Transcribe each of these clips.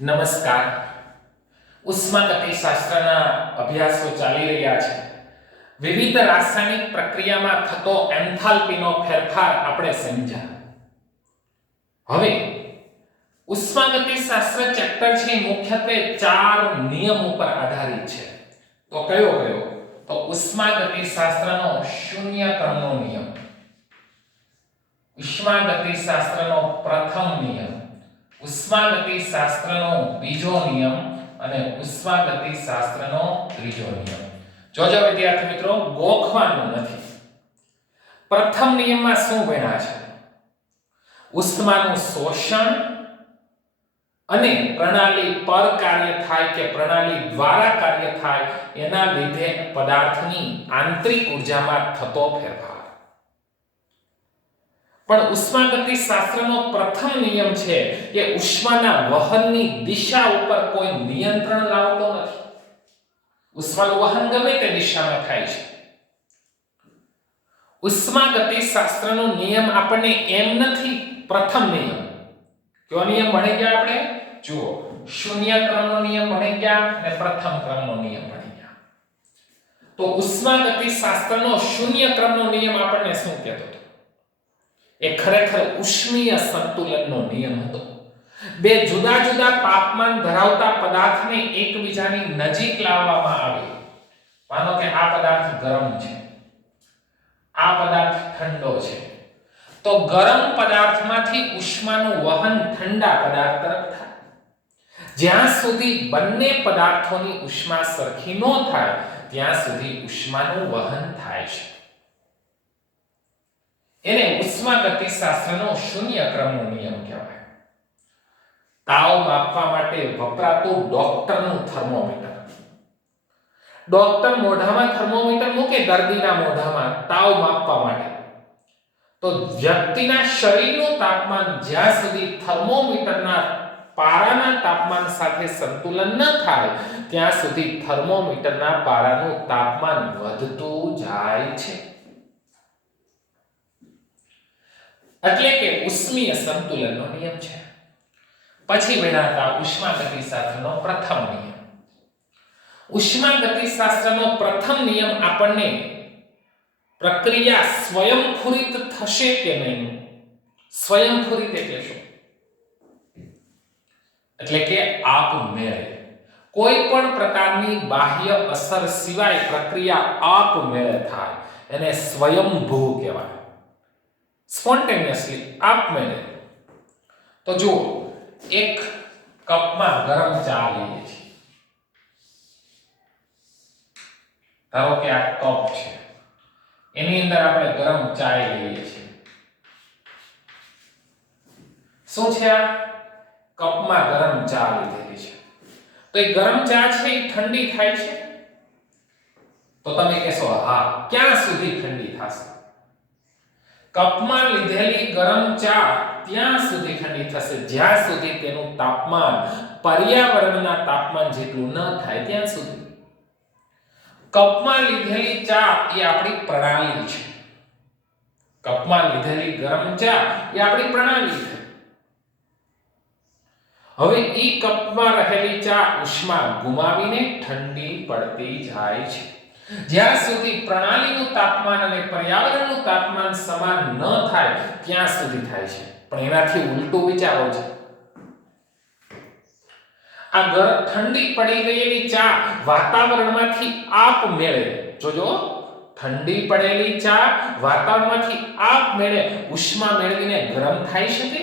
નમસ્કાર. ઉષ્માગતિશાસ્ત્રના અભ્યાસો ચાલી રહ્યા છે. વિવિધ રાસાયણિક પ્રક્રિયામાં થતો એન્થાલ્પીનો ફેરફાર આપણે સમજ્યા. હવે ઉષ્માગતિશાસ્ત્ર ચેપ્ટર છે મુખ્યત્વે 4 નિયમ ઉપર આધારિત છે. તો કયો કયો? તો ઉષ્માગતિશાસ્ત્રનો શૂન્ય ક્રમનો નિયમ, ઉષ્માગતિશાસ્ત્રનો પ્રથમ નિયમ, ઉષ્માગતિશાસ્ત્રનો બીજો નિયમ અને ઉષ્માગતિશાસ્ત્રનો ત્રીજો નિયમ. જોજો વિદ્યાર્થી મિત્રો, ગોખવાનું નથી. પ્રથમ નિયમમાં શું ભણ્યા છે? ઉષ્માનું શોષણ અને પ્રણાલી પર કાર્ય થાય કે પ્રણાલી દ્વારા કાર્ય થાય એના લીધે પદાર્થની આંતરિક ઊર્જામાં થતો ફેરફાર. પણ ઉષ્માગતિશાસ્ત્રનો પ્રથમ નિયમ છે કે ઉષ્માના વહનની દિશા ઉપર કોઈ નિયંત્રણ લાવતો નથી. ઉષ્માનું વહન ગમે તે દિશામાં થાય છે. ઉષ્માગતિશાસ્ત્રનો નિયમ આપણને એમ નથી. પ્રથમ નિયમ કયો નિયમ ભણી ગયા આપણે? જુઓ, શૂન્ય ક્રમનો નિયમ ભણી ગયા અને પ્રથમ ક્રમનો નિયમ ભણી ગયા. તો ઉષ્માગતિશાસ્ત્રનો શૂન્ય ક્રમનો નિયમ આપણને શું કહેતો હતો? એ ખરેખર ઉષ્મીય સંતુલનનો નિયમ હતો. બે જુદા જુદા તાપમાન ધરાવતા પદાર્થને એકબીજાની નજીક લાવવામાં આવે. માનો કે આ પદાર્થ ગરમ છે, આ પદાર્થ ઠંડો છે, તો ગરમ પદાર્થમાંથી ઉષ્માનું વહન ઠંડા પદાર્થ તરફ થાય. જ્યાં સુધી બંને પદાર્થોની ઉષ્મા સરખી ન થાય ત્યાં સુધી ઉષ્માનું વહન થાય છે. એને ઉષ્માગતિશાસ્ત્રનો શૂન્ય ક્રમનો નિયમ કહેવાય. તાવ માપવા માટે વપરાતું ડોક્ટરનું થર્મોમીટર. ડોક્ટર મોઢામાં થર્મોમીટર મૂકે દર્દીના મોઢામાં તાવ માપવા માટે, તો વ્યક્તિના શરીરનું તાપમાન જ્યાં સુધી થર્મોમીટરના પારાના તાપમાન સાથે સંતુલન ન થાય ત્યાં સુધી થર્મોમીટરના પારાનું તાપમાન વધતું જાય છે. એટલે કે ઉષ્મીય સંતુલનનો નિયમ છે. પછી વેણાતા ઉષ્માગતિશાસ્ત્રનો પ્રથમ નિયમ. ઉષ્માગતિશાસ્ત્રનો પ્રથમ નિયમ આપણને પ્રક્રિયા સ્વયંસ્ફુરિત થશે કે નહીં. સ્વયંસ્ફુરિત એટલે શું? એટલે કે આપમેળે કોઈ પણ પ્રકારની બાહ્ય અસર સિવાય પ્રક્રિયા આપમેળે થાય એને સ્વયંભૂ કહેવાય. સ્પોન્ટેનિયસલી, આપમેળે. તો જુઓ, એક કપમાં ગરમ ચા લઈએ છીએ. ધારો કે આ કપ છે, એની અંદર આપણે ગરમ ચા લઈએ છીએ. શું છે આ? કપમાં ગરમ ચા લીધેલી છે. તો એ ગરમ ચા છે એ ઠંડી થાય છે? તો તમે કહેશો હા. ક્યાં સુધી ઠંડી થશે? કપમાં લીધેલી ગરમ ચા ત્યાં સુધી ઠંડી થશે જ્યાં સુધી તેનું તાપમાન પર્યાવરણના તાપમાન જેટલું ન થાય ત્યાં સુધી. કપમાં લીધેલી ચા એ આપણી પ્રણાલી છે. કપમાં લીધેલી ગરમ ચા એ આપણી પ્રણાલી છે. હવે એ કપમાં રહેલી ચા ઉષ્મા ગુમાવીને ઠંડી પડતી જાય છે. જ્યાં સુધી પ્રણાલીનું તાપમાન અને પર્યાવરણનું તાપમાન સમાન ન થાય ત્યાં સુધી થાય છે. પણ એનાથી ઉલટું વિચારો છે. આ ઠંડી પડી ગયેલી ચા વાતાવરણમાંથી આપમેળે, જોજો, ઠંડી પડેલી ચા વાતાવરણમાંથી આપમેળે ઉષ્મા મેળવીને ગરમ થઈ શકે?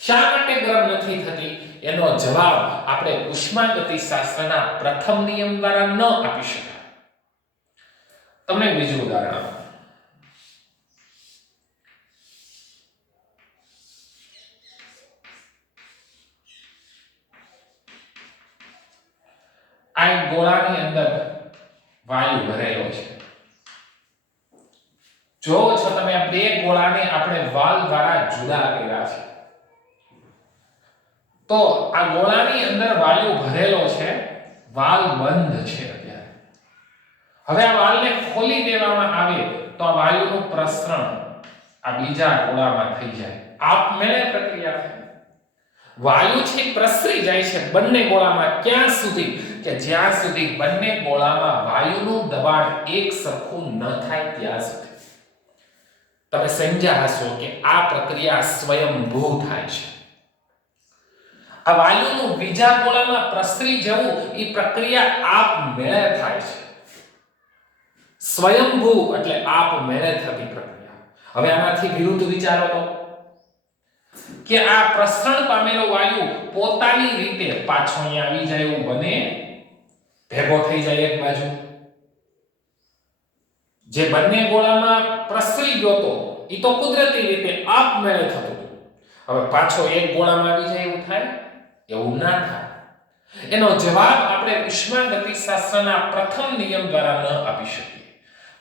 શા માટે ગરમ નથી થતી? એનો જવાબ આપણે ઉષ્માગતિશાસ્ત્રના પ્રથમ નિયમ દ્વારા ન આપી શકાય. તમને બીજું ઉદાહરણ આપું. આ ગોળાની અંદર વાયુ ભરેલો છે. જોવો છો તમે, આ બે ગોળાને આપણે વાલ દ્વારા જુદા કર્યા છે. તો આ ગોળાની અંદર વાયુ ભરેલો છે, વાલ બંધ છે અત્યારે. હવે આ વાલને ખોલી દેવામાં આવે તો આ વાયુનું પ્રસરણ આ બીજા ગોળામાં થઈ જાય. આપમેળે પ્રક્રિયા થાય. વાયુ છે પ્રસરી જાય છે બંને ગોળામાં ક્યાં સુધી કે જ્યાં સુધી બંને ગોળામાં વાયુનું દબાણ એક સરખું ન થાય ત્યાં સુધી. તમે સમજ્યા હશો કે આ પ્રક્રિયા સ્વયંભૂ થાય છે. આ વાયુનું બીજા ગોળામાં પ્રસરી જવું એ પ્રક્રિયા આપમેળે થાય છે. સ્વયંભૂ એટલે આપમેળે થતી પ્રક્રિયા. હવે આનાથી વિરુદ્ધ વિચારો તો કે આ પ્રસરણ પામેલો વાયુ પોતાની રીતે પાછો અહીં આવી જાય એવું બને, ભેગો થઈ જાય એક બાજુ. જે બંને ગોળામાં પ્રસરી ગયો તો એ તો કુદરતી રીતે આપમેળે થતું. હવે પાછો એક ગોળામાં આવી જાય એવું થાય? એવું ના થાય. એનો જવાબ આપણે ઉષ્માગતિશાસ્ત્રના પ્રથમ નિયમ દ્વારા ન આપી શકીએ.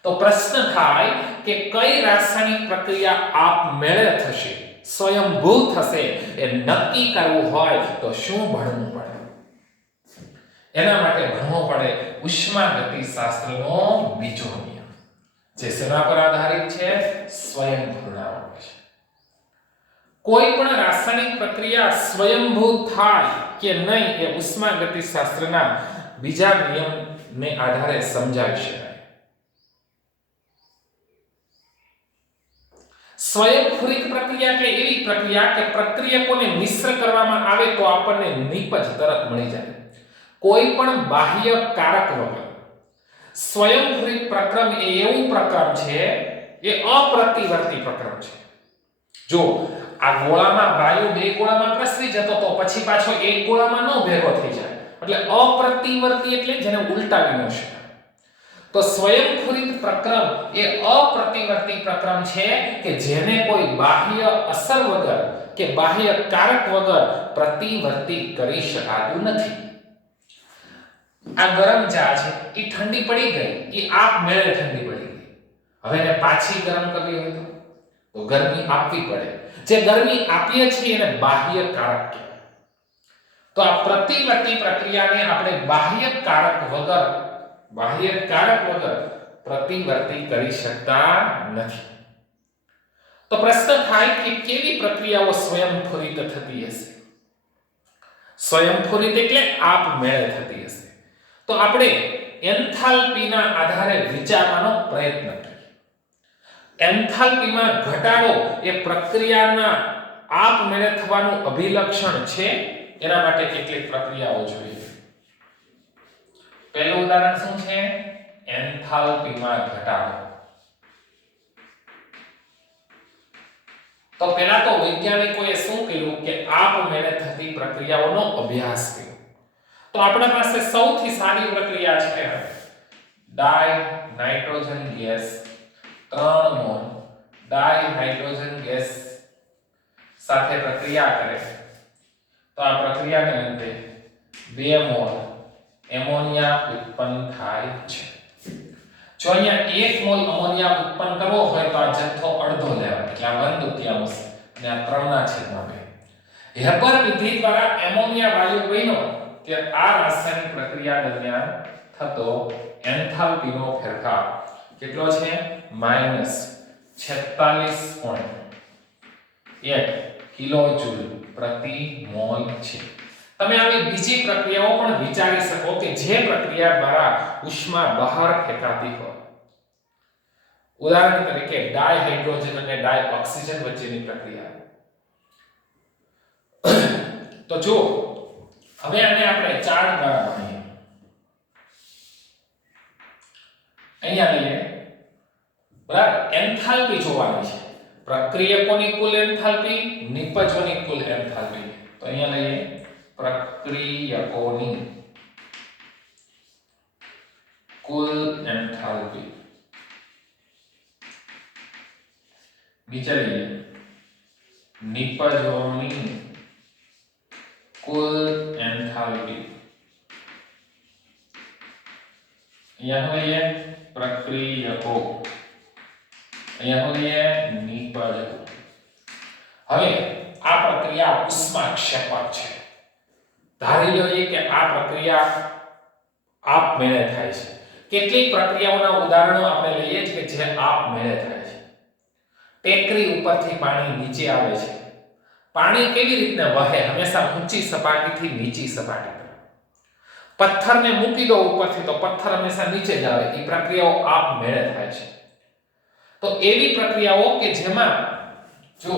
તો પ્રશ્ન થાય કે કઈ રાસાયણિક પ્રક્રિયા આપમેળે થશે, સ્વયંભૂ થશે, એ નક્કી કરવું હોય તો શું ભણવું પડે? એના માટે ભણવો પડે ઉષ્માગતિશાસ્ત્રનો બીજો નિયમ, જે શેના પર આધારિત છે? સ્વયંભૂના ઉપર છે. કોઈ પણ રાસાયણિક પ્રક્રિયા સ્વયંભૂ થાય કે નહીં એ ઉષ્માગતિશાસ્ત્રના બીજા નિયમને આધારે સમજાવી શકાય. સ્વયંસ્ફુરિત પ્રક્રિયા એટલે એવી પ્રક્રિયા કે પ્રક્રિયકોને મિશ્ર કરવામાં આવે તો આપણને નિપજ તરત મળી જાય, કોઈ પણ બાહ્ય કારક વગર. સ્વયંસ્ફુરિત પ્રક્રમ એ એવું પ્રક્રમ છે, એ અપ્રતિવર્તી પ્રક્રમ છે. જો આ ગોળામાં વાયુ બે ગોળામાં પ્રસરી જતો તો પછી પાછો એક ગોળામાં ન ભેગો થઈ જાય, એટલે અપ્રતિવર્તી એટલે જેને ઉલટાવી ન શકાય. તો સ્વયંસ્ફુરિત પ્રક્રમ એ અપ્રતિવર્તી પ્રક્રમ છે કે જેને કોઈ બાહ્ય અસર વગર કે બાહ્ય કારક વગર પ્રતિવર્તી કરી શકાતું નથી. આ ગરમ ચા છે, એ ઠંડી પડી ગઈ, એ આપમેળે ઠંડી પડી ગઈ. હવે એને પાછી ગરમ કરવી હોય તો ગરમી આપવી પડે. જે ગરમી આપીએ છીએ એને બાહ્ય કારક કહેવાય. તો આ પ્રતિવર્તી પ્રક્રિયાને આપણે બાહ્ય કારક વગર પ્રતિવર્તી કરી શકતા નથી. તો પ્રશ્ન થાય કે કેવી પ્રક્રિયાઓ સ્વયંસ્ફુરિત થતી હશે? સ્વયંસ્ફુરિત એટલે આપમેળે થતી હશે. તો આપણે એન્થાલ્પીના આધારે વિચારવાનો પ્રયત્ન કરીએ. એન્થાલ્પીમાં ઘટાડો એ પ્રક્રિયાના આપમેળે થવાનું અભિલક્ષણ છે. એના માટે કેટલીક પ્રક્રિયાઓ જોઈએ. પહેલું ઉદાહરણ શું છે? એન્થાલ્પીમાં ઘટાડો. તો પહેલા તો વૈજ્ઞાનિકોએ શું કર્યું કે આપમેળે થતી પ્રક્રિયાઓનો અભ્યાસ કર્યો. તો આપણા પાસે સૌથી સારી પ્રક્રિયા છે ડાય નાઇટ્રોજન ગેસ 3 મોલ ડાય નાઇટ્રોજન ગેસ સાથે પ્રક્રિયા કરે તો આ પ્રક્રિયાને અંતે 2 મોલ એમોનિયા ઉત્પન્ન થાય છે. જો અહીંયા 1 મોલ અમોનિયા ઉત્પન્ન કરવો હોય તો આ જથ્થો અડધો લેવાનો, એટલે આ 1/2 અને આ 3/2. હેબર વિધિ દ્વારા એમોનિયા વાયુ બન્યો કે આ રાસાયણિક પ્રક્રિયા દરમિયાન થતો એન્થાલ્પીનો ફેરફાર કેટલો છે? -46.1 કિલોજૂલ પ્રતિ મોલ છે. તમે આવી બીજી પ્રક્રિયાઓ પણ વિચારી શકો કે જે પ્રક્રિયા દ્વારા ઉષ્મા બહાર ફેંકાતી હોય. ઉદાહરણ તરીકે ડાયહાઇડ્રોજન અને ડાયઓક્સિજન વચ્ચેની પ્રક્રિયા. તો જો હવે આને આપણે ચાર્ટ દ્વારા ભણીએ. અહીંયા લઈએ, બરાબર? એન્થાલ્પી જોવાની છે. પ્રક્રિયકોની કુલ એન્થાલ્પી, નિપજોની કુલ એન્થાલ્પી. તો અહીંયા લઈએ પ્રક્રિયકોની કુલ એન્થાલ્પી. નીચે લઈએ નિપજોની કુલ એન્થાલ્પી. અહીંયા લઈએ પ્રક્રિયકો, અહીંયા લઈએ નિપજો. હવે આ પ્રક્રિયા ઉષ્માક્ષેપક છે. ધારી લઈએ કે આ પ્રક્રિયા આપમેળે થાય છે. કેટલીક પ્રક્રિયાઓના ઉદાહરણો આપણે લઈએ છીએ કે જે આપમેળે થાય છે. ટેકરી ઉપરથી પાણી નીચે આવે છે પાણી કેવી રીતના વહે? હંમેશા ઊંચી સપાટીથી નીચી સપાટી પર. પથ્થરને મૂકી દો ઉપરથી તો પથ્થર હંમેશા નીચે જ આવે. એ પ્રક્રિયાઓ આપમેળે થાય છે. તો એવી પ્રક્રિયાઓ કે જેમાં જો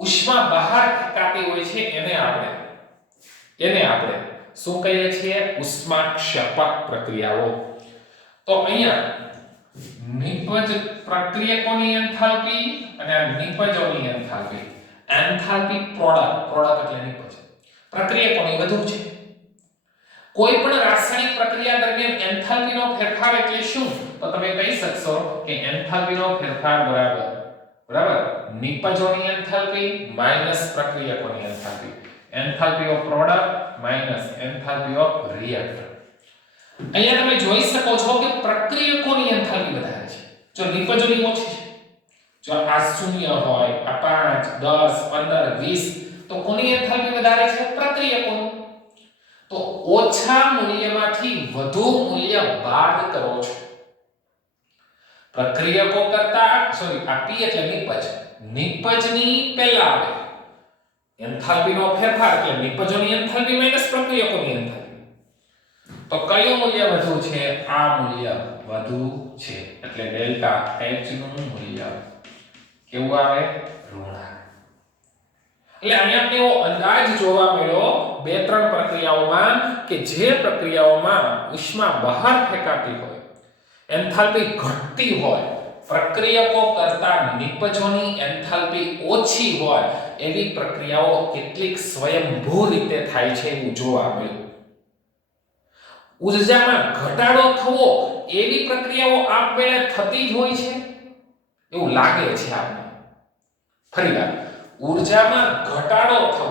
ઉષ્મા બહાર ફેંકાતી હોય છે એને આપણે શું કહીએ છીએ? ઉષ્માક્ષેપક પ્રક્રિયાઓ. તો અહીંયા નિપજ પ્રક્રિયકોની એન્થાલ્પી અને નિપજોની એન્થાલ્પી. એન્થાલ્પી પ્રોડક્ટ એટલે નિપજ. પ્રક્રિયકોની વધુ છે. કોઈ પણ રાસાયણિક પ્રક્રિયા દરમિયાન એન્થાલ્પીનો ફેરફાર એટલે શું? તો તમે કહી શકશો કે એન્થાલ્પીનો ફેરફાર બરાબર નિપજોની એન્થાલ્પી માઈનસ પ્રક્રિયકોની enthalpy. Enthalpy of product minus enthalpy of reactor. અહીંયા તમે જોઈ શકો છો કે પ્રક્રિયકોની એન્થાલ્પી વધારે છે. જો નિપજોની ઓછી છે. જો આ 0 હોય, આ 5, 10, 15, 20 તો કોની એન્થાલ્પી વધારે છે? પ્રક્રિયકોની. તો ઓછા મૂલ્યમાંથી વધુ મૂલ્ય બાદ કરો છો. પ્રક્રિયકો કરતા આ P એટલે નિપજની પહેલા આવે એન્થાલ્પીનો ફેરફાર એટલે નિપજોની એન્થાલ્પી માઈનસ પ્રક્રિયકોની એન્થાલ્પી. તો કયું મૂલ્ય વધુ છે? આ મૂલ્ય વધુ છે. એટલે ડેલ્ટા H નું મૂલ્ય કેવું આવે? ઋણ આવે. એટલે અહીંયા એવો અંદાજ જોવા મળ્યો બે ત્રણ પ્રક્રિયાઓમાં કે જે પ્રક્રિયાઓમાં ઉષ્મા બહાર ફેંકાતી હોય, એન્થાલ્પી ઘટતી હોય, પ્રક્રિયકો કરતા નિપજોની એન્થાલ્પી ઓછી હોય એવી પ્રક્રિયાઓ કેટલીક સ્વયંભૂ રીતે થાય છે એવું જોવા મળ્યું. ઉર્જામાં ઘટાડો થવો એવી પ્રક્રિયાઓ આપમેળે થતી જ હોય છે એવું લાગે છે આપણે. ફરીવાર ઉર્જામાં ઘટાડો થવો,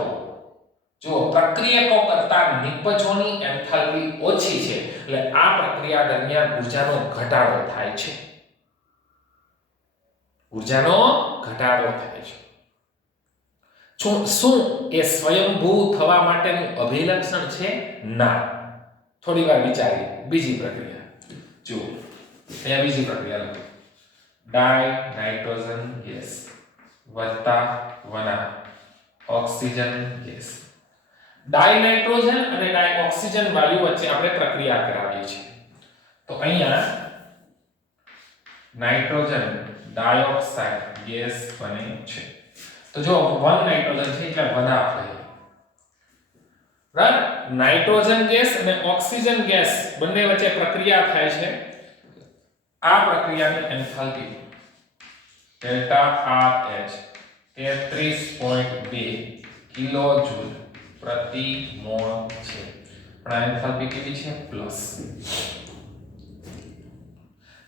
જો પ્રક્રિયકો કરતા નિપજોની એન્થાલ્પી ઓછી છે એટલે આ પ્રક્રિયા દરમિયાન ઉર્જાનો ઘટાડો થાય છે. શું એ સ્વયંભૂ થવા માટેનું અભિલક્ષણ છે? ના. થોડી વાર વિચારીએ. બીજી પ્રક્રિયા જો અહીંયા બીજી પ્રક્રિયા લખો. ડાઈ નાઇટ્રોજન ગેસ વત્તા વના ઓક્સિજન ગેસ. ડાઈ નાઇટ્રોજન અને ડાઈ ઓક્સિજન વાયુ વચ્ચે આપણે પ્રક્રિયા કરાવીએ છીએ. તો અહીંયા નાઇટ્રોજન ડાયોક્સાઇડ ગેસ બને છે. તો જો 1 નાઇટ્રોજન છે એટલે વના લઈએ. બરાબર? નાઇટ્રોજન ગેસ અને ઓક્સિજન ગેસ બંને વચ્ચે પ્રક્રિયા થાય છે. આ પ્રક્રિયાની એન્થાલ્પી ડેલ્ટા RH 33.2 કિલોજૂલ પ્રતિ મોલ છે. પણ આ એન્થાલ્પી કેવી છે? પ્લસ.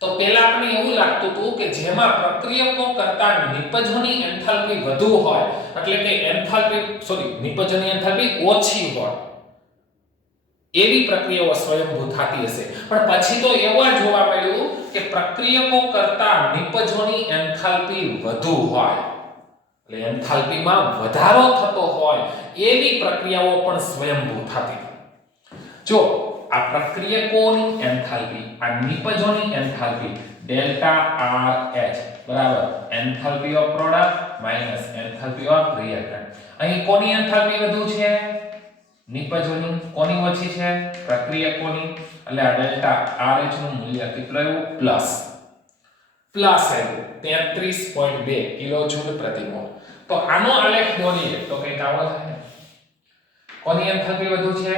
તો પહેલા આપણે એવું લાગતું હતું કે જેમાં પ્રક્રિયકો કરતા નિપજોની એન્થાલ્પી વધુ હોય એટલે કે નિપજોની એન્થાલ્પી ઓછી હોય એવી પ્રક્રિયાઓ સ્વયંભૂ થતી હશે. પણ પછી તો એવું જોવા મળ્યું કે પ્રક્રિયકો કરતા નિપજોની એન્થાલ્પી વધુ હોય એટલે એન્થાલ્પીમાં વધારો થતો હોય એવી પ્રક્રિયાઓ પણ સ્વયંભૂ થતી. જો આ પ્રક્રિયકોની એન્થાલ્પી, આ નિપજોની એન્થાલ્પી ડેલ્ટા RH બરાબર enthalpy of product minus enthalpy of reactant. અહીં કોની એન્થાલ્પી વધુ છે? નિપજોની. કોની ઓછી છે? પ્રક્રિયકોની. એટલે આ ડેલ્ટા RH નું મૂલ્ય કેટલું આવ્યું? પ્લસ આવ્યું 33.2 કિલોજૂલ પ્રતિ મોલ. તો આનો આલેખ દોરીએ તો કંઈક આવો થાય. કોની એન્થાલ્પી વધુ છે?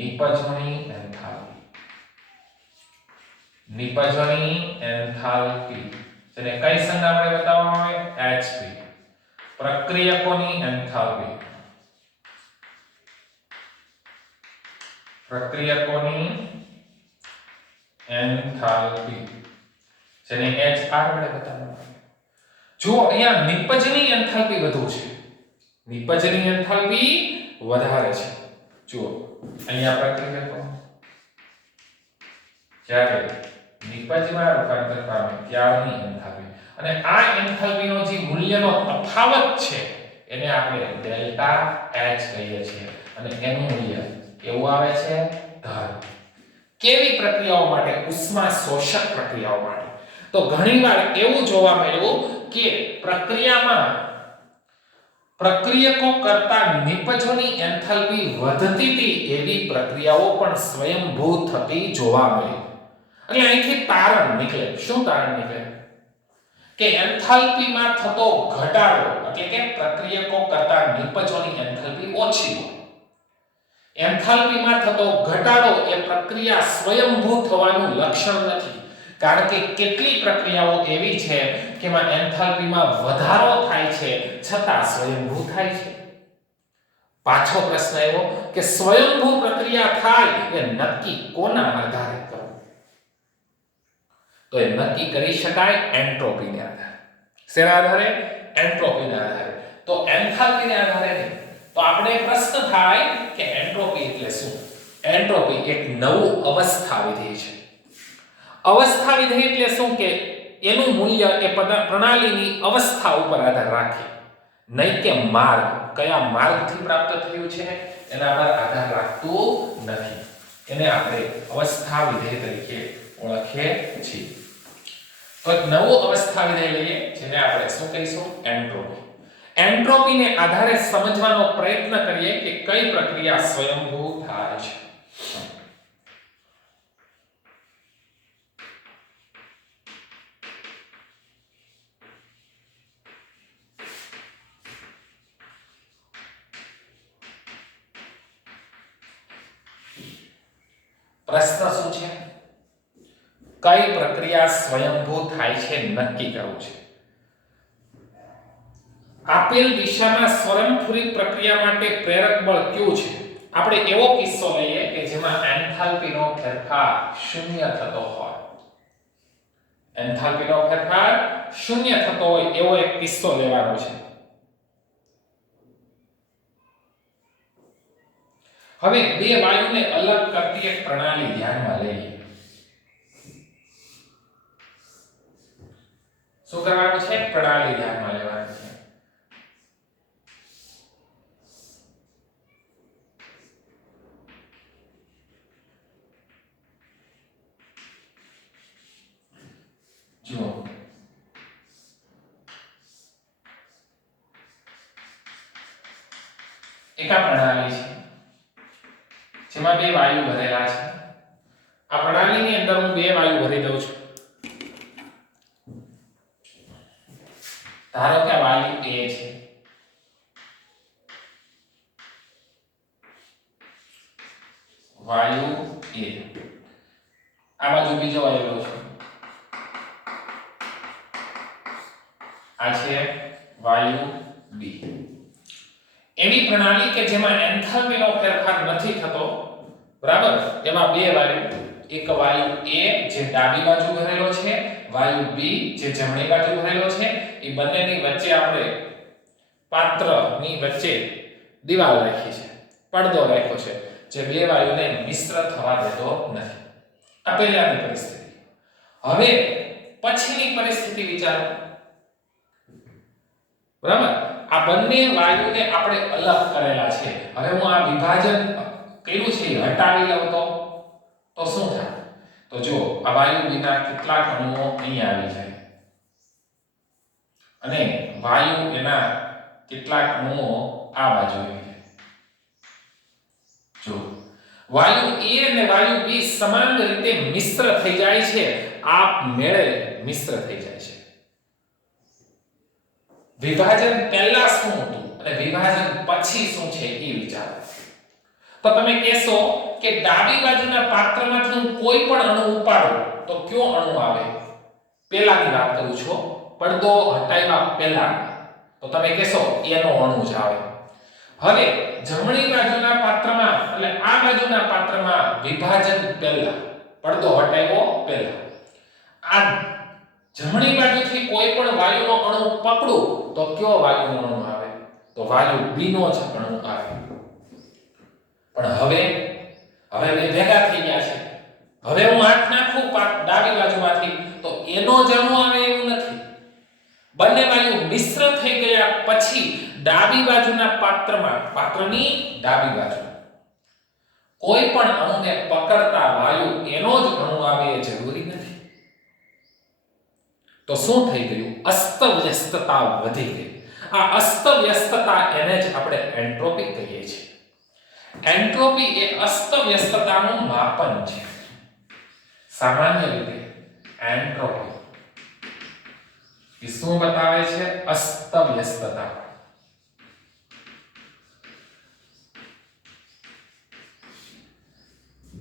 નિપજોની એન્થાલ્પી. જેને કઈ સંજ્ઞા આપણે બતાવવામાં આવે? HP. પ્રક્રિયકોની એન્થાલ્પી જેને HR વડે બતાવવામાં આવે. જો અહીંયા નિપજની એન્થાલ્પી વધુ છે, નિપજની એન્થાલ્પી વધારે છે. જુઓ અહીંયા પ્રક્રિયકો જ્યારે નિપજમાં રૂપાંતર પામે ત્યારની એન્થાલ્પી અને આ એન્થાલ્પીનો જે મૂલ્યનો તફાવત છે એને આપણે ડેલ્ટા H કહીએ છીએ અને એનું મૂલ્ય કેવું આવે છે? ધન. કેવી પ્રક્રિયાઓ માટે? ઉષ્મા શોષક પ્રક્રિયાઓ માટે. તો ઘણીવાર એવું જોવા મળ્યું કે પ્રક્રિયામાં પ્રક્રિયકો કરતા નિપજોની એન્થાલ્પી વધતી હતી એવી પ્રક્રિયાઓ પણ સ્વયંભૂ થતી જોવા મળી. એટલે અહીંથી તારણ નીકળે. શું તારણ નીકળે? કે એન્થાલ્પીમાં થતો ઘટાડો એટલે કે પ્રક્રિયકો કરતા નિપજોની એન્થાલ્પી ઓછી હોય. એન્થાલ્પીમાં થતો ઘટાડો એ પ્રક્રિયા સ્વયંભૂ થવાનું લક્ષણ નથી. કારણ કે કેટલી પ્રક્રિયાઓ એવી છે કે એમાં એન્થાલ્પીમાં વધારો થાય છે છતાં સ્વયંભૂ થાય છે. પાછો પ્રશ્ન આવ્યો કે સ્વયંભૂ પ્રક્રિયા થાય એ નક્કી કોના આધારે કરવું? તો એ નક્કી કરી શકાય એન્ટ્રોપીના આધારે. શેના આધારે? એન્ટ્રોપીના આધારે. તો એન્થાલ્પીના આધારે નહીં. તો આપણે પ્રશ્ન થાય કે એન્ટ્રોપી એટલે શું? એન્ટ્રોપી એક નવું અવસ્થા વિધેય છે. અવસ્થા વિધેય એટલે શું કે એનું મૂલ્ય એ પ્રણાલીની અવસ્થા ઉપર આધાર રાખે, નહીં કે માર્ગ કયા માર્ગથી પ્રાપ્ત થયું છે એના પર આધાર રાખતું નથી. એને આપણે અવસ્થા વિધેય તરીકે ઓળખીએ છીએ. તો એક નવું અવસ્થા વિધેય લઈએ જેને આપણે શું કહીશું? એન્ટ્રોપી. એન્ટ્રોપીને આધારે સમજવાનો પ્રયત્ન કરીએ કે કઈ પ્રક્રિયા સ્વયંભૂ થાય છે. પ્રશ્ન શું છે? કઈ પ્રક્રિયા સ્વયંભૂ થાય છે નક્કી કરવું છે. આપેલ દિશામાં સ્વયંસ્ફુરિત પ્રક્રિયા માટે પ્રેરક બળ કયું છે? આપણે એવો કિસ્સો લઈએ કે જેમાં એન્થાલ્પીનો ફેરફાર શૂન્ય થતો હોય. એન્થાલ્પીનો ફેરફાર શૂન્ય થતો હોય એવો એક કિસ્સો લેવાનો છે. હવે બે વાયુને અલગ કરતી એક પ્રણાલી ધ્યાનમાં લઈએ. શું કરવાનું છે? પ્રણાલી ધ્યાનમાં લેવાની છે. જુઓ, એક આ પ્રણાલી છે જેમાં બે વાયુ ભરેલા છે. આ પ્રણાલીની અંદર હું બે વાયુ ભરી દઉં છું. ધારો કે વાયુ A છે, વાયુ A. આ બાજુ બીજો વાયુ લઉં છું. આ છે વાયુ B. એવી પ્રણાલી કે જેમાં એન્થાલ્પીનો ફેરફાર નથી થતો, બરાબર? એમાં બે વાયુ, એક વાયુ A જે ડાબી બાજુ ભરેલો છે, વાયુ B જે જમણી બાજુ ભરેલો છે. એ બંનેની વચ્ચે આપણે પાત્રની વચ્ચે દીવાલ રાખી છે, પડદો રાખ્યો છે જે બે વાયુને મિશ્ર થવા દેતો નથી. આ પહેલાની પરિસ્થિતિ. હવે પછીની પરિસ્થિતિ વિચારો, બરાબર? આ બંને વાયુને આપણે અલગ કરેલા છે. હવે હું આ વિભાજન કર્યું છે હટાવી લઉં તો શું થાય? તો જો આ વાયુ વિના કેટલાક અણુઓ અહીં આવી જાય અને વાયુ એના કેટલાક અણુઓ આ બાજુ આવી જાય. જો વાયુ A અને વાયુ B સમાન રીતે મિશ્ર થઈ જાય છે, આપમેળે મિશ્ર થઈ જાય છે. વિભાજન પહેલા શું હતું અને વિભાજન પછી શું છે એ વિચારો. તો તમે કહેશો કે ડાબી બાજુના પાત્રમાંથી હું કોઈ પણ અણુ ઉપાડું તો કયો અણુ આવે? પહેલાની વાત કરું છું, પડદો હટાવ્યા પહેલા. તો તમે કહેશો એનો અણુ જ આવે. હવે જમણી બાજુના પાત્રમાં એટલે આ બાજુના પાત્રમાં વિભાજન પહેલા, પડદો હટાવ્યો પહેલા. આ જમણી બાજુથી કોઈ પણ વાયુનો અણુ પકડું તો કયો વાયુનો અણુ આવે? તો વાયુ B નો જ અણુ આવે. પણ હવે બે ભેગા થઈ ગયા છે. હવે હું હાથ નાખું ડાબી બાજુમાંથી તો એનો જ અણુ આવે એવું નથી. બંને વાયુ મિશ્ર થઈ ગયા પછી ડાબી બાજુના પાત્રની ડાબી બાજુ કોઈ પણ અણુને પકડતા વાયુ એનો જ અણુ આવે એ જરૂરી નથી. તો શું થઈ ગયું? અસ્તવ્યસ્તતા વધી ગઈ. આ અસ્તવ્યસ્તતા એને જ આપણે એન્ટ્રોપી કહીએ છીએ. એન્ટ્રોપી એ અસ્તવ્યસ્તતાનું માપન છે. સામાન્ય રીતે એન્ટ્રોપી એ શું બતાવે છે? અસ્તવ્યસ્તતા.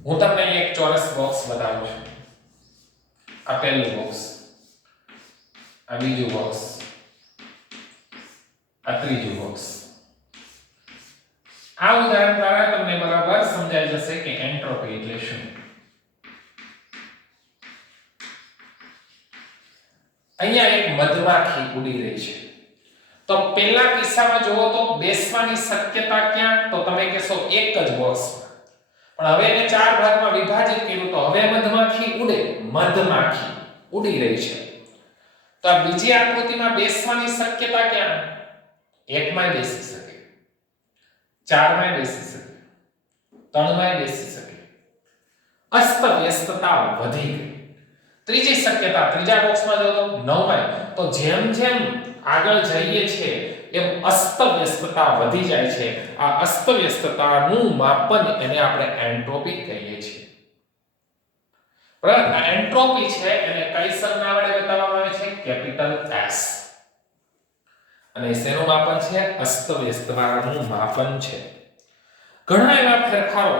હું તમને એક ચોરસ બોક્સ બતાવું છું. આ પહેલું બોક્સ, આ બીજું બોક્સ, આ ત્રીજું બોક્સ. આ ઉદાહરણ દ્વારા તમને બરાબર સમજાઈ જશે કે એન્ટ્રોપી એટલે શું. અહીંયા એક મધમાખી ઉડી રહી છે. તો પહેલા કિસ્સામાં જોવો તો બેસવાની શક્યતા ક્યાં? તો તમે કહેશો એક જ બોક્સમાં. પણ હવે એને ચાર ભાગમાં વિભાજિત કર્યું તો હવે મધમાખી ઉડી રહી છે. તો આ બીજી આકૃતિમાં બેસવાની શક્યતા ક્યાં? એકમાંય બેસી શકે, ચારમાંય બેસી શકે, ત્રણમાંય બેસી શકે. અસ્તવ્યસ્તતા વધી ગઈ. ત્રીજી શક્યતા ત્રીજા બોક્સમાં જો તો નવમાંય. તો જેમ જેમ આગળ જઈએ છે એમ અસ્તવ્યસ્તતા વધી જાય છે. આ અસ્તવ્યસ્તતાનું માપન એને આપણે એન્ટ્રોપી કહીએ છીએ. બરાબર? આ એન્ટ્રોપી છે એને કઈ સંજ્ઞા વડે બતાવવામાં આવે છે? Capital S. અને શેનું માપન છે? અસ્તવ્યસ્તતાનું માપન છે. ઘણા એવા ફેરફારો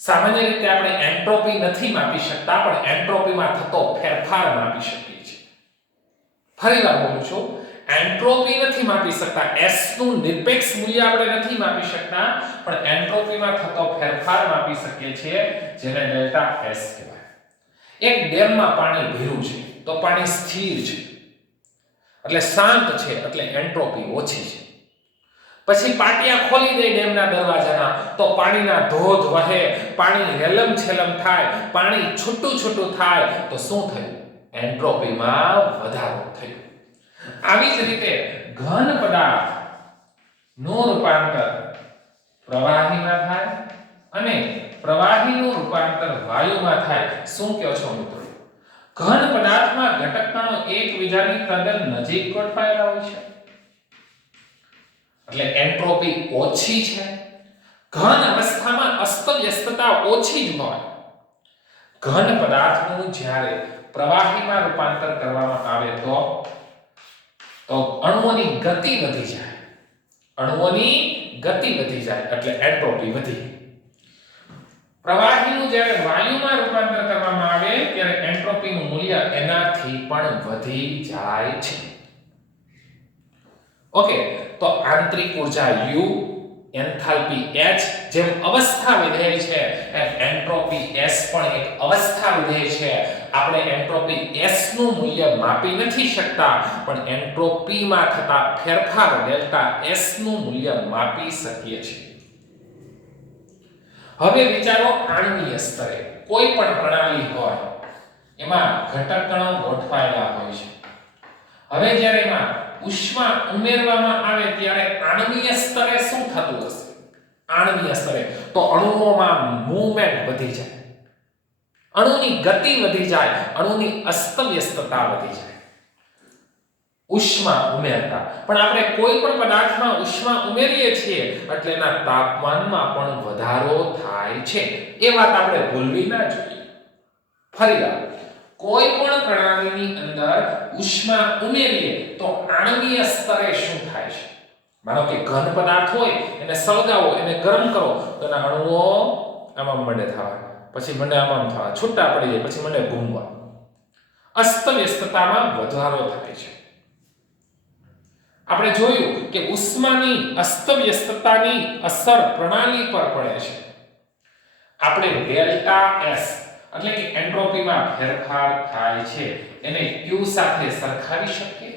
સામાન્ય રીતે આપણે એન્ટ્રોપી નથી માપી શકતા, પણ એન્ટ્રોપીમાં થતો ફેરફાર માપી શકીએ છીએ. ફરીવાર બોલું છું, એન્ટ્રોપી નથી માપી શકતા, S નું નિરપેક્ષ મૂલ્ય આપણે નથી માપી શકતા, પણ એન્ટ્રોપીમાં થતો ફેરફાર માપી શકીએ છીએ, જેને ડેલ્ટા S કહેવાય. એક ડેમમાં પાણી ભર્યું છે તો પાણી સ્થિર છે, એટલે શાંત છે, એટલે એન્ટ્રોપી ઓછી છે. પછી પાટિયા ખોલી દે ડેમના દરવાજાના તો પાણીના ધોધ વહે, પાણી રેલમ છેલમ થાય, પાણી છૂટું થાય તો શું થયું? એન્ટ્રોપીમાં વધારો થયો. આવી જ રીતે ઘન પદાર્થ નું રૂપાંતર પ્રવાહીમાં થાય અને પ્રવાહીનું રૂપાંતર વાયુમાં થાય. શું કહો છો મિત્રો? ઘન પદાર્થમાં ઘટક કણો એકબીજાની તદ્દન નજીક ગોઠવાયેલા હોય છે, એટલે એન્ટ્રોપી ઓછી છે. ઘન અવસ્થામાં અસ્તવ્યસ્તતા ઓછી જ હોય. ઘન પદાર્થનું જ્યારે પ્રવાહીમાં રૂપાંતર કરવામાં આવે તો અણુઓની ગતિ વધી જાય, એટલે એન્ટ્રોપી વધી. પ્રવાહીનું જ્યારે વાયુમાં રૂપાંતર કરવામાં આવે ત્યારે એન્ટ્રોપીનું મૂલ્ય એનાથી પણ વધી જાય છે. ઓકે, તો આંતરિક ઊર્જા U, એન્થાલ્પી H જેમ અવસ્થા વિધેય છે એમ એન્ટ્રોપી S પણ એક અવસ્થા વિધેય છે. આપણે એન્ટ્રોપી S નું મૂલ્ય માપી નથી શકતા, પણ એન્ટ્રોપીમાં થતા ફેરફાર ડેલ્ટા S નું મૂલ્ય માપી શકીએ છીએ. હવે વિચારો આણ્વીય સ્તરે કોઈ પણ પ્રણાલી હોય એમાં ઘટક કણો ગોઠવાયેલા હોય છે. હવે જ્યારે એમાં ઉષ્મા ઉમેરવામાં આવે ત્યારે આણ્વીય સ્તરે શું થતું હશે? આણ્વીય સ્તરે તો અણુઓમાં મૂવમેન્ટ વધી જાય, અણુની ગતિ વધી જાય, અણુની અસ્તવ્યસ્તતા વધી જાય ઉષ્મા ઉમેરતા. પણ આપણે કોઈ પણ પદાર્થમાં ઉષ્મા ઉમેરીએ છીએ એટલે એના તાપમાનમાં પણ વધારો થાય છે. એ વાત આપણે ભૂલવી ના જોઈએ. ફરીવાર, કોઈ પણ પ્રણાલીની અંદર ઉષ્મા ઉમેરીએ તો આણ્વીય સ્તરે શું થાય છે? માનો કે ઘન પદાર્થ હોય, એને સળગાવો, એને ગરમ કરો તો એના અણુઓ આમાં મંડે થવા, પછી મંડે આમાં થવા, છૂટા પડી જાય, પછી મંડે ઘૂમવા. અસ્તવ્યસ્તતામાં વધારો થાય છે. આપણે જોયું કે ઉષ્માની અસ્તવ્યસ્તતાની અસર પ્રણાલી પર પડે છે. આપણે ડેલ્ટા S એટલે કે એન્ટ્રોપીમાં ફેરફાર થાય છે એને Q સાથે સરખાવી શકીએ?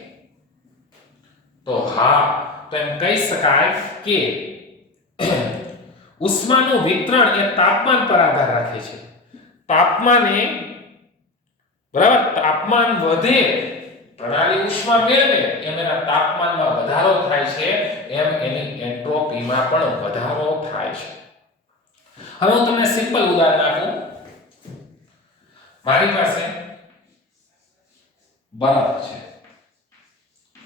તો હા, તો એમ કહી શકાય કે ઉષ્માનું વિતરણ એ તાપમાન પર આધાર રાખે છે. તાપમાન વધે, પ્રણાલી ઉષ્મા મેળવે એમ એના તાપમાનમાં વધારો થાય છે, એમ એની એન્ટ્રોપીમાં પણ વધારો થાય છે. હવે હું તમને સિમ્પલ ઉદાહરણ આપું. મારી પાસે બરફ છે,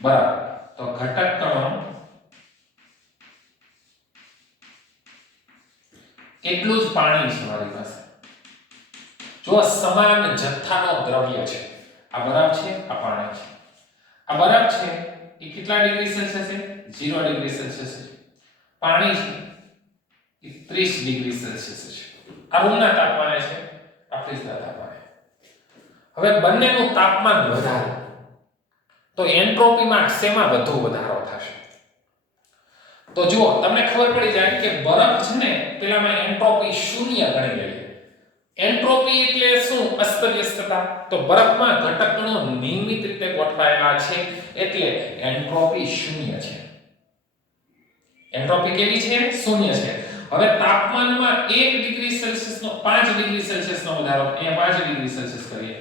બરફ. તો ઘટક કણો એટલું જ પાણી છે મારી પાસે. જો સમાન જથ્થાનો દ્રવ્ય છે, આ બરફ છે, આ પાણી છે. આ બરફ છે એ કેટલા ડિગ્રી સેલ્સિયસ છે? 0 ડિગ્રી સેલ્સિયસ છે. પાણી છે એ 30 ડિગ્રી સેલ્સિયસ છે. આ રૂમના તાપમાને છે, આ ફ્રીજના તાપમાને. હવે બંનેનું તાપમાન વધારે તો એન્ટ્રોપીમાં શેમાં વધુ વધારો થશે? તો જુઓ તમને ખબર પડી જાય કે બરફ છે ને પેલામાં એન્ટ્રોપી શૂન્ય ગણી લઈએ. એન્ટ્રોપી એટલે શું? અસ્તવ્યસ્તતા. તો બરફમાં ઘટક કણો નિયમિત રીતે ગોઠવાયેલા છે એટલે એન્ટ્રોપી શૂન્ય છે. એન્ટ્રોપી કેવી છે? શૂન્ય છે. હવે તાપમાનમાં 1 ડિગ્રી સેલ્સિયસ નો 5 ડિગ્રી સેલ્સિયસ નો વધારો, અહીંયા 5 ડિગ્રી સેલ્સિયસ કરીએ,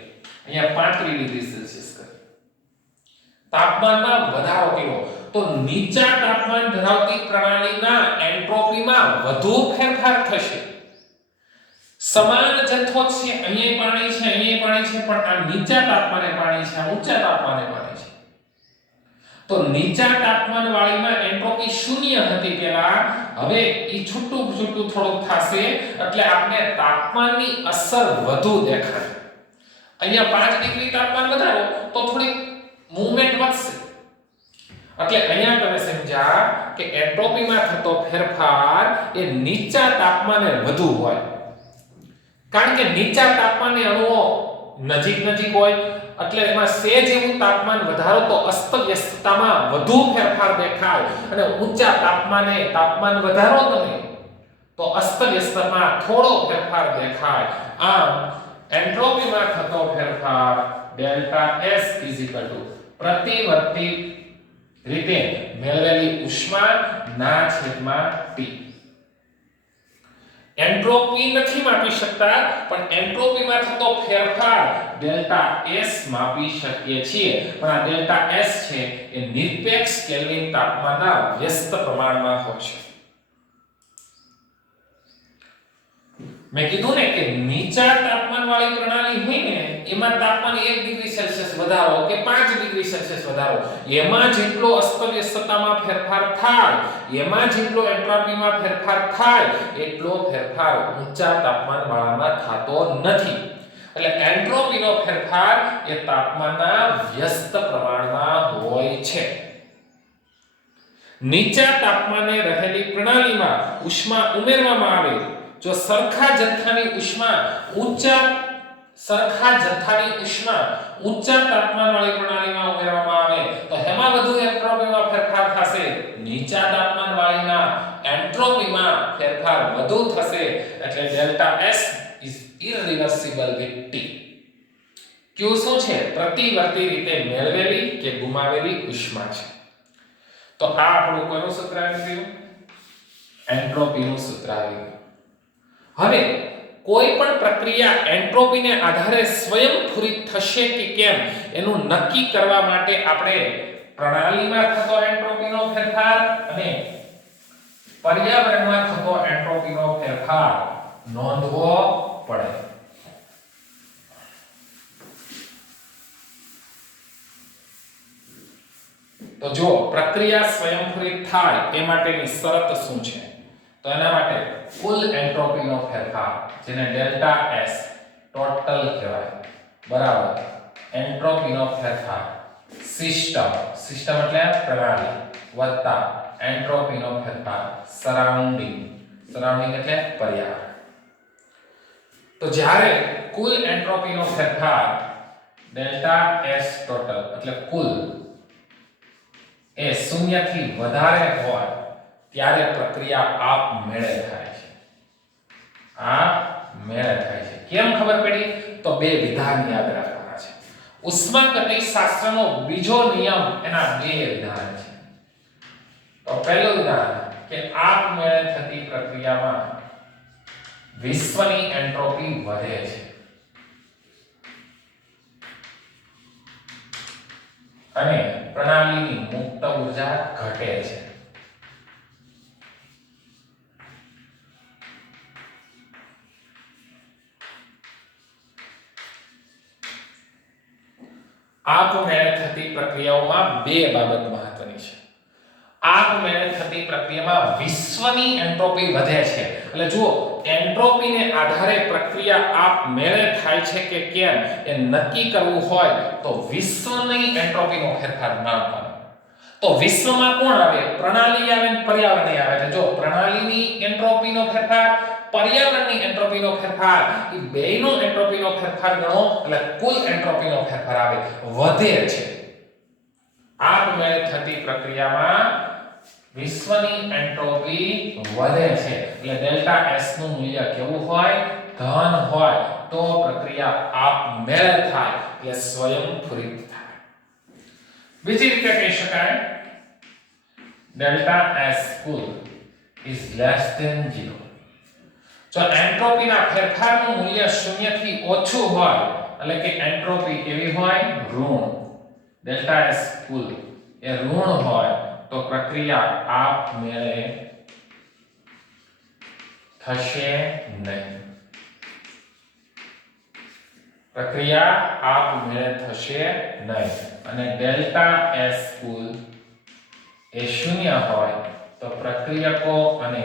અહીંયા 35 ડિગ્રી સેલ્સિયસ કરીએ. તાપમાનમાં વધારો કેવો? તો નીચા તાપમાન ધરાવતી પ્રણાલીના એન્ટ્રોપીમાં વધુ ફેરફાર થશે. સમાન જથ્થો છે, અહીંયા પાણી છે, અહીંયા પાણી છે, પણ આ નીચા તાપમાને પાણી છે, આ ઊંચા તાપમાને પાણી છે. તો નીચા તાપમાન વાળીમાં એન્ટ્રોપી શૂન્ય હતી પેલા, હવે ઈ છૂટું થોડુંક થશે એટલે આપણે તાપમાનની અસર વધુ દેખાય. અહીંયા 5 ડિગ્રી તાપમાન વધારો તો થોડી મૂવમેન્ટ વધશે. એટલે અહીંયા તમે સમજ્યા કે એન્ટ્રોપીમાં થતો ફેરફાર એ નીચા તાપમાને વધુ હોય. કારણ કે નીચા તાપમાને અણુઓ નજીક હોય એટલે એમાં સેજ એવું તાપમાન વધારો તો અસ્તવ્યસ્તતામાં વધુ ફેરફાર દેખાય, અને ઊંચા તાપમાને તાપમાન વધારો તમે તો અસ્તવ્યસ્તતામાં થોડો ફેરફાર દેખાય. આમ એન્ટ્રોપીમાં થતો ફેરફાર ડેલ્ટા S પ્રતિવર્તી રીતે મેળવેલી ઉષ્મા ના છેદમાં T. એન્ટ્રોપી નથી માપી શકતા પણ એન્ટ્રોપીમાં થતો ફેરફાર ડેલ્ટા S માપી શકીએ છીએ. પણ આ ડેલ્ટા S છે એ નિરપેક્ષ કેલ્વિન તાપમાનના વ્યસ્ત પ્રમાણમાં હોય છે. મેં કીધું ને કે નીચા તાપમાન વાળી પ્રણાલી હોય ને એમાં તાપમાન 1 ડિગ્રી સેલ્સિયસ વધારો કે 5 ડિગ્રી સેલ્સિયસ વધારો, એમાં જેટલો અસ્તવ્યસ્તતામાં ફેરફાર થાય, એમાં જેટલો એન્ટ્રોપીમાં ફેરફાર થાય, એટલો ફેરફાર ઊંચા તાપમાન વાળામાં થતો નથી. એટલે એન્ટ્રોપીનો ફેરફાર એ તાપમાનના વ્યસ્ત પ્રમાણમાં હોય છે. નીચા તાપમાને રહેલી પ્રણાલીમાં ઉષ્મા ઉમેરવામાં આવે, જો સરખા જથ્થાની ઉષ્મા ઊંચા તાપમાન વાળી પ્રણાલીમાં ઉમેરવામાં આવે તો એમાં વધુ એન્ટ્રોપીમાં ફેરફાર થશે, નીચા તાપમાન વાળીના એન્ટ્રોપીમાં ફેરફાર વધુ થશે. એટલે delta S is irreversible with T. Q શું છે? પ્રતિવર્તી રીતે મેળવેલી કે ગુમાવેલી ઉષ્મા છે. તો આ આપણું કોનું સૂત્ર આવી ગયું? એન્ટ્રોપીનું સૂત્ર આવી ગયું. હવે કોઈ પણ પ્રક્રિયા એન્ટ્રોપીને આધારે સ્વયંસ્ફુરિત થશે કે કેમ એનું નક્કી કરવા માટે આપણે પ્રણાલીમાં થતો એન્ટ્રોપીનો ફેરફાર અને પર્યાવરણમાં થતો એન્ટ્રોપીનો ફેરફાર નોંધવો પડે. તો જો પ્રક્રિયા સ્વયંસ્ફુરિત થાય એ માટેની શરત શું છે? તો એના માટે કુલ એન્ટ્રોપીનો ફેરફાર જેને ડેલ્ટા S ટોટલ કહેવાય બરાબર એન્ટ્રોપીનો ફેરફાર સિસ્ટમ એટલે પ્રણાલી વત્તા એન્ટ્રોપીનો ફેરફાર સરાઉન્ડિંગ એટલે પર્યાવરણ. તો જ્યારે કુલ એન્ટ્રોપીનો ફેરફાર ડેલ્ટા S ટોટલ એટલે કુલ એ 0 થી વધારે હોય ત્યારે પ્રક્રિયા આપમેળે થાય છે. કેમ ખબર પડી? તો બે વિધાન યાદ રાખવાના છે. ઉષ્માગતિશાસ્ત્રનો બીજો નિયમ એના બે વિધાન છે. તો પહેલું વિધાન કે આપમેળે થતી પ્રક્રિયામાં વિશ્વની એન્ટ્રોપી વધે છે અને પ્રણાલીની મુક્ત ઊર્જા ઘટે છે. આપમેળે થતી પ્રક્રિયાઓમાં બે બાબત મહત્વની અગત્યની છે. આપમેળે થતી પ્રક્રિયામાં વિશ્વની એન્ટ્રોપી વધે છે. એટલે જુઓ, એન્ટ્રોપીને આધારે પ્રક્રિયા આપમેળે થાય છે કે કેમ એ નક્કી કરવું હોય તો વિશ્વની એન્ટ્રોપીનો ફેરફાર ન કરો. તો વિશ્વમાં કોણ આવે? પ્રણાલી આવે ને પર્યાવરણ આવે. એટલે જો પ્રણાલીની એન્ટ્રોપીનો ફેરફાર, પર્યાવરણની એન્ટ્રોપીનો ફેરફાર, એ બેયનો એન્ટ્રોપીનો ફેરફાર ગણો એટલે કુલ એન્ટ્રોપીનો ફેરફાર આવે, વધે છે. આપમેળે થતી પ્રક્રિયામાં વિશ્વની એન્ટ્રોપી વધે છે. એટલે ડેલ્ટા S નું મૂલ્ય કેવું હોય? ધન હોય તો પ્રક્રિયા આપમેળે થાય, એટલે સ્વયંસ્ફુરિત થાય. બીજી રીતે કહી શકાય delta S cool is less than 0. જો એન્ટ્રોપીના ફેરફારનું મૂલ્ય 0 થી ઓછું હોય એટલે કે એન્ટ્રોપી કેવી હોય? ઋણ. ડેલ્ટા S કુલ એ ઋણ હોય તો પ્રક્રિયા આપમેળે થશે નહીં. પ્રક્રિયા આપમેળે થશે નહીં. અને ડેલ્ટા S કુલ એ 0 હોય તો પ્રક્રિયકો અને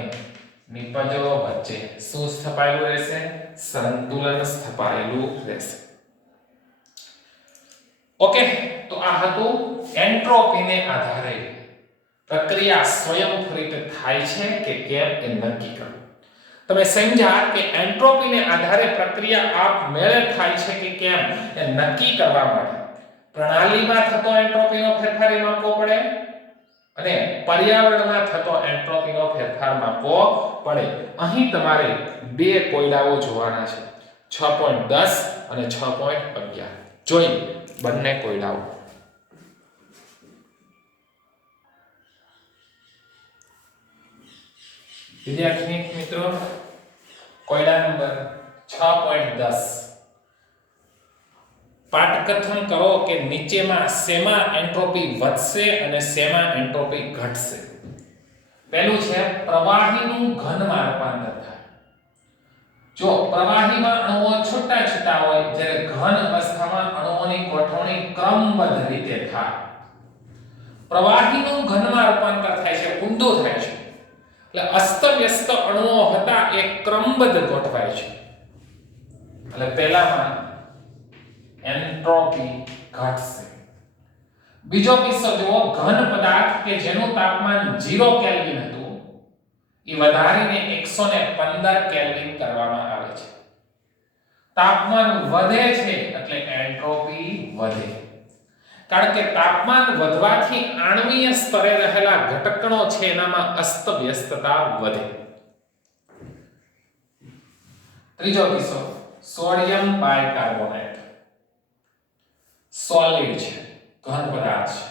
નિપજો વચ્ચે શું સ્થપાયેલું રહેશે? સંતુલન સ્થપાયેલું રહેશે. ઓકે, તો આ હતું એન્ટ્રોપીને આધારે પ્રક્રિયા સ્વયંસ્ફુરિત થાય છે કે કેમ એ નક્કી કરવું. તમે સમજ્યા કે એન્ટ્રોપીને આધારે પ્રક્રિયા આપમેળે થાય છે કે કેમ એ નક્કી કરવા માટે પ્રણાલીમાં થતો એન્ટ્રોપીનો ફેરફાર માપવો પડે અને પર્યાવરણમાં થતો એન્ટ્રોપીનો ફેરફાર માપવો પડે. અહીં તમારે બે કોયડાઓ જોવાના છે, 6.10 અને 6.11. જોઈ બંને કોયડાઓ. વિદ્યાર્થી મિત્રો, કોયડા નંબર 6.10. પાઠકથન કરો કે નીચેમાં શેમાં એન્ટ્રોપી વધશે અને શેમાં એન્ટ્રોપી ઘટશે. પહેલું છે પ્રવાહીનું ઘનમાં રૂપાંતર થાય. જો પ્રવાહીમાં અણુઓ છૂટા છૂટા હોય જ્યારે ઘન અવસ્થામાં અણુઓની ગોઠવણી ક્રમબદ્ધ રીતે થાય. પ્રવાહીનું ઘનમાં રૂપાંતર થાય છે, ઊંધું થાય છે. એટલે અસ્તવ્યસ્ત અણુઓ હતા એ ક્રમબદ્ધ ગોઠવાય છે. એટલે પહેલામાં એન્ટ્રોપી ઘટશે. બીજો કિસ્સો જુઓ, ઘન પદાર્થ કે જેનું તાપમાન 0 કેલ્વિન હતું એ વધારીને 115 કેલ્વિન કરવામાં આવે છે. તાપમાન વધે છે એટલે એન્ટ્રોપી વધે. કારણ કે તાપમાન વધવાથી આણ્વીય સ્તરે રહેલા ઘટકણો છે એનામાં અસ્તવ્યસ્તતા વધે. ત્રીજો કિસ્સો, સોડિયમ બાયકાર્બોનેટ. સોલિડ છે, ઘન પદાર્થ છે.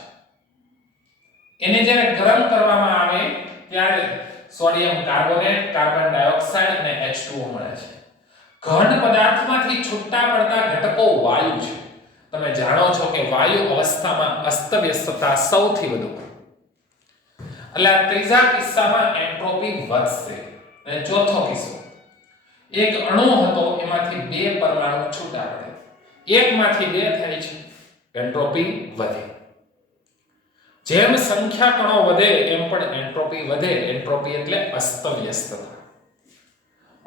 એને જ્યારે ગરમ કરવામાં આવે ત્યારે સોડિયમ કાર્બોનેટ, કાર્બન ડાયોક્સાઇડ અને H2O મળે છે. ઘન પદાર્થમાંથી છૂટા પડતા ઘટકો વાયુ છે. તમે જાણો છો કે વાયુ અવસ્થામાં અસ્તવ્યસ્તતા સૌથી વધુ. એટલે ત્રીજા કિસ્સામાં એન્ટ્રોપી વધશે. અને ચોથો કિસ્સો, એક અણુ હતો એમાંથી બે પરમાણુ છૂટા પડે, એકમાંથી બે થાય છે, એન્ટ્રોપી વધે. જેમ સંખ્યા કણો વધે એમ પણ એન્ટ્રોપી વધે. એન્ટ્રોપી એટલે અસ્તવ્યસ્તતા.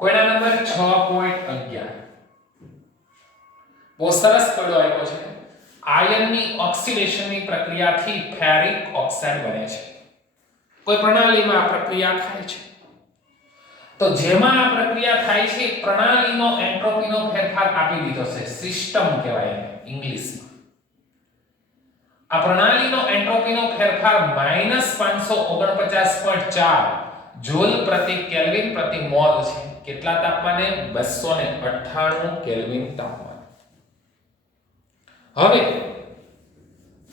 કોયડા નંબર 6.11. બહુ સરસ કોયડો આપ્યો છે. આયનની ઓક્સિડેશનની પ્રક્રિયાથી ફેરિક ઓક્સાઇડ બને છે. કોઈ પ્રણાલીમાં આ પ્રક્રિયા થાય છે તો જેમાં આ પ્રક્રિયા થાય છે પ્રણાલીનો એન્ટ્રોપીનો ફેરફાર આપી દીધો છે, સિસ્ટમ કહેવાય ઇંગ્લિશમાં. આ પ્રણાલીનો એન્ટ્રોપીનો ફેરફાર -549.4 જૂલ પ્રતિ કેલ્વિન પ્રતિ મોલ છે. કેટલા તાપમાને? 298 કેલ્વિન તાપમાન. હવે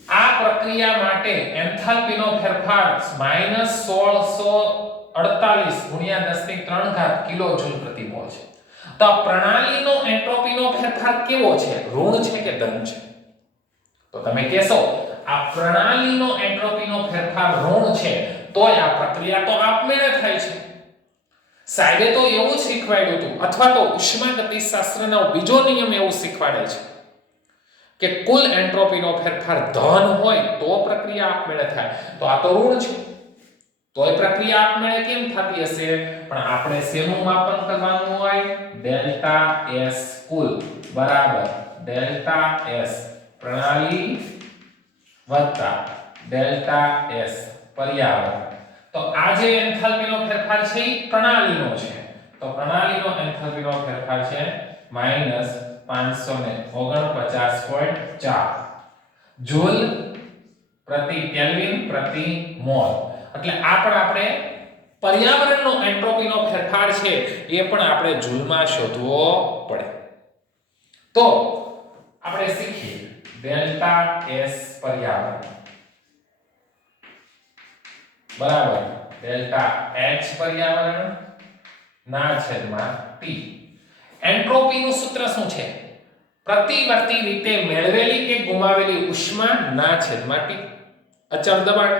આ પ્રક્રિયા માટે એન્થાલ્પીનો ફેરફાર -1648 × 10³ કિલોજૂલ પ્રતિ મોલ છે. તો આ પ્રણાલીનો એન્ટ્રોપીનો ફેરફાર કેવો છે? ઋણ છે કે ધન છે? તો તમે કહેશો આ પ્રણાલીનો એન્ટ્રોપીનો ફેરફાર ઋણ છે તોય આ પ્રક્રિયા તો આપમેળે થાય છે. સાહેબે તો એવું શીખવાડ્યું હતું, અથવા તો ઉષ્માગતિશાસ્ત્રનો બીજો નિયમ એવું શીખવાડે છે કે કુલ એન્ટ્રોપીનો ફેરફાર ધન હોય તો પ્રક્રિયા આપમેળે થાય, તો આ તો ઋણ છે, તોય પ્રક્રિયા આપમેળે કેમ થતી હશે? પણ આપણે શેનું માપન કરવાનું હોય? ડેલ્ટા એસ કુલ બરાબર ડેલ્ટા એસ પ્રણાલી વત્તા ડેલ્ટા એસ પર્યાવરણ. તો આ જે એન્થાલ્પીનો ફેરફાર છે એ પ્રણાલીનો છે, તો પ્રણાલીનો એન્થાલ્પીનો ફેરફાર છે -549.4 જૂલ પ્રતિ કેલ્વિન પ્રતિ મોલ. એટલે આ પણ આપણે પર્યાવરણનો એન્ટ્રોપીનો ફેરફાર છે એ પણ આપણે જૂલમાં શોધવો પડે. તો આપણે શીખીએ ડેલ્ટા એસ પર્યાવરણ બરાબર ડેલ્ટા એચ પર્યાવરણ ના છેદમાં ટી. એન્ટ્રોપીનું સૂત્ર શું છે? પ્રતિવર્તી રીતે મેળવેલી કે ગુમાવેલી ઉષ્મા ના છેદમાં ટી, અચળ દબાણ.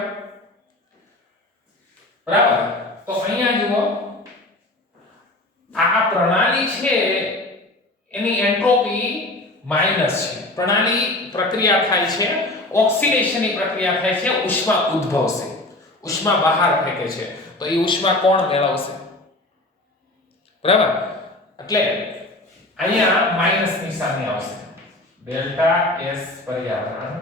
બરાબર. તો અહીંયા જુઓ, આ પ્રણાલી છે એની એન્ટ્રોપી માઈનસ છે. પ્રણાલી પ્રક્રિયા થાય છે, ઓક્સિડેશનની પ્રક્રિયા થાય છે, ઉષ્મા ઉદ્ભવશે, ઉષ્મા બહાર ફેંકે છે, તો એ ઉષ્મા કોણ મેળવશે? બરાબર. એટલે અહીંયા માઈનસ નિશાની આવશે. ડેલ્ટા એસ પર્યાવરણ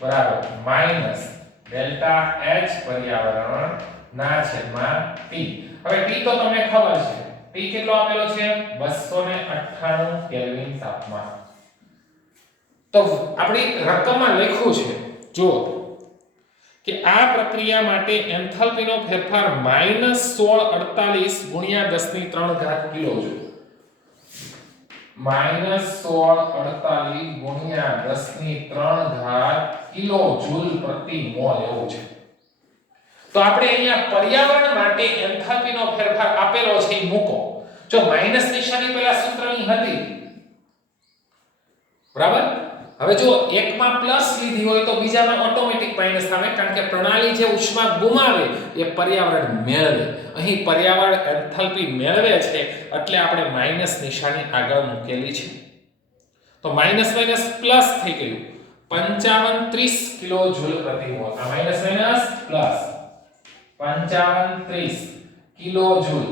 બરાબર માઈનસ ડેલ્ટા એચ પર્યાવરણ ના છેદમાં ટી. હવે ટી તો તમને ખબર છે, ટી કેટલો આપેલો છે? 298 કેલ્વિન તાપમાન. તો આપણી રકમમાં લખ્યું છે જુઓ કે આ પ્રક્રિયા માટે એન્થાલ્પીનો ફેરફાર -1648 ગુણ્યા 10³ કિલોજૂલ. -1648 ગુણ્યા 10³ કિલોજૂલ પ્રતિ મોલ એવું છે. તો આપણે અહીંયા પર્યાવરણ માટે એન્થાલ્પીનો ફેરફાર આપેલો છે એ મૂકો. જો માઈનસ નિશાની પહેલા સૂત્રની હતી બરાબર. હવે જો એકમાં પ્લસ લીધી હોય તો બીજામાં ઓટોમેટિક માઈનસ આવે, કારણ કે પ્રણાલી જે ઉષ્મા ગુમાવે એ પર્યાવરણ મેળવે. અહીં પર્યાવરણ એન્થાલ્પી મેળવે છે એટલે આપણે માઈનસ નિશાની આગળ મૂકેલી છે. તો માઈનસ માઈનસ પ્લસ થઈ ગયું 5530 કિલોજૂલ પ્રતિ મોલ. આ માઈનસ માઈનસ પ્લસ 5530 કિલોજૂલ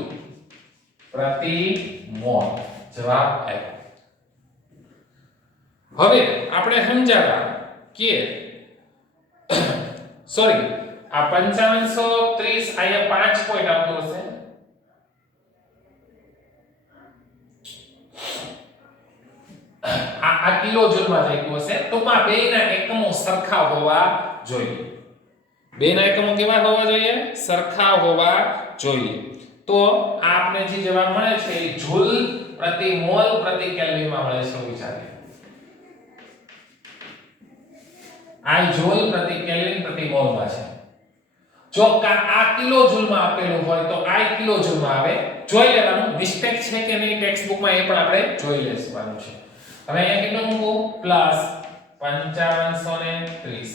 પ્રતિ મોલ જવાબ આવ્યો. હવે આપણે સમજાવ્યા કે સોરી આ 5530 અહીંયા 5 પોઈન્ટ આવતો હશે. આ કિલોજૂલમાં લખ્યું હશે. ટૂંકમાં બેના એકમો સરખા હોવા જોઈએ. બેના એકમો કેવા હોવા જોઈએ? સરખા હોવા જોઈએ. તો આપને જે જવાબ મળે છે એ જૂલ પ્રતિ મોલ પ્રતિ કેલ્વિનમાં મળે છે. વિચારીએ આ જૂલ પ્રતિ કેલ્વિન પ્રતિ મોલમાં છે. જો આ કિલોજૂલમાં આપેલું હોય તો આ કિલોજૂલમાં આવે. જોઈ લેવાનું મિસ્ટેક છે કે નહીં ટેક્સ્ટ બુકમાં એ પણ આપણે જોઈ લેવાનું છે. હવે અહીંયા કેટલું મૂકું? પ્લસ 5530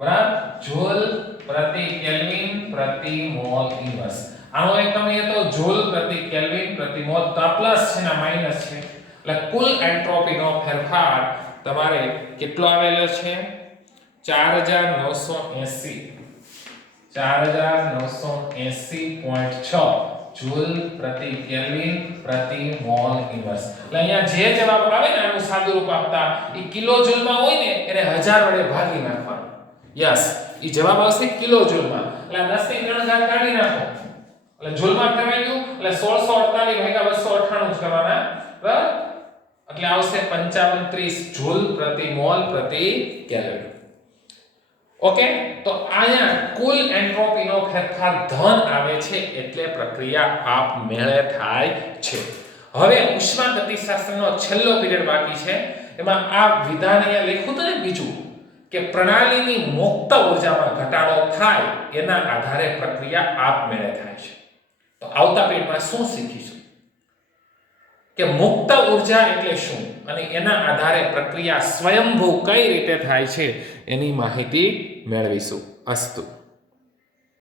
બરાબર જૂલ પ્રતિ કેલ્વિન પ્રતિ મોલ ઇન્વર્સ. આનો એકમ એ તો જૂલ પ્રતિ કેલ્વિન પ્રતિ મોલ, તો આ પ્લસ છે ને માઈનસ છે. એટલે કુલ એન્ટ્રોપીનો ફેરફાર તમારે કેટલો આવેલો છે? 4980.6 જૂલ પ્રતિ કેલ્વિન પ્રતિ મોલ ઇન્વર્સ. એટલે અહીંયા જે જવાબ આવે ને આનું સાદું રૂપ આપતા એ કિલોજૂલમાં હોય ને એને 1000 વડે ભાગી નાખવાનું. યસ, એ જવાબ આવશે કિલોજૂલમાં. એટલે 10³ કાઢી નાખો એટલે જૂલમાં ફેરવાઈ ગયું. એટલે 1648 ભાગ્યા 298 જ કરવાના બરાબર. એટલે આવશે 5530 જૂલ પ્રતિ મોલ પ્રતિ કેલ્વિન. ઓકે. તો અહીંયા કુલ એન્ટ્રોપીનો ફેરફાર ધન આવે છે એટલે પ્રક્રિયા આપમેળે થાય છે. હવે ઉષ્માગતિશાસ્ત્રનો છેલ્લો પીરિયડ બાકી છે. એમાં આ વિધાન અહીંયા લખ્યું હતું ને બીજું કે પ્રણાલીની મુક્ત ઉર્જામાં ઘટાડો થાય એના આધારે પ્રક્રિયા આપમેળે થાય છે. તો આવતા પીરિયડમાં શું શીખીશું કે મુક્ત ઉર્જા એટલે શું અને એના આધારે પ્રક્રિયા સ્વયંભૂ કઈ રીતે થાય છે એની માહિતી મેળવીશું. અસ્તુ.